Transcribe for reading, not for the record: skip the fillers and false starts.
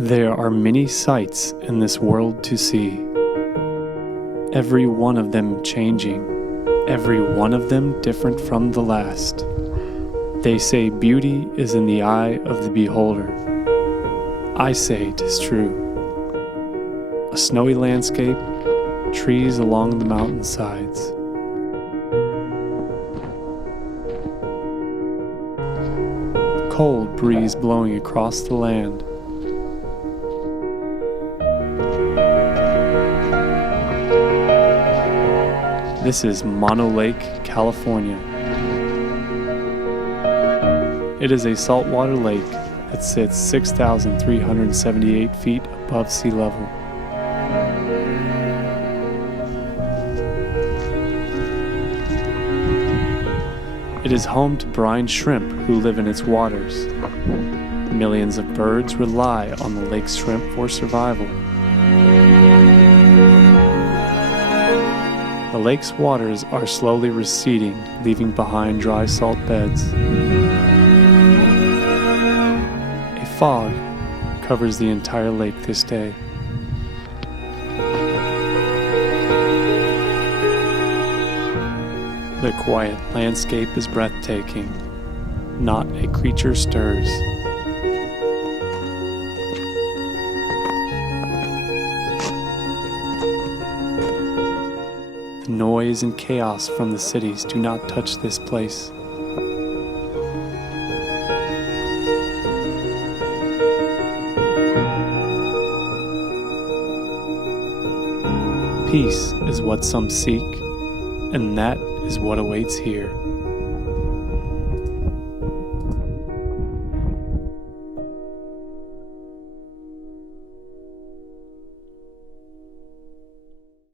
There are many sights in this world to see, every one of them changing, every one of them different from the last. They say beauty is in the eye of the beholder. I say 'tis true. A snowy landscape, trees along the mountainsides. Cold breeze blowing across the land. This is Mono Lake, California. It is a saltwater lake that sits 6,378 feet above sea level. It is home to brine shrimp who live in its waters. Millions of birds rely on the lake's shrimp for survival. The lake's waters are slowly receding, leaving behind dry salt beds. A fog covers the entire lake this day. The quiet landscape is breathtaking. Not a creature stirs. The noise and chaos from the cities do not touch this place. Peace is what some seek, and that is what awaits here.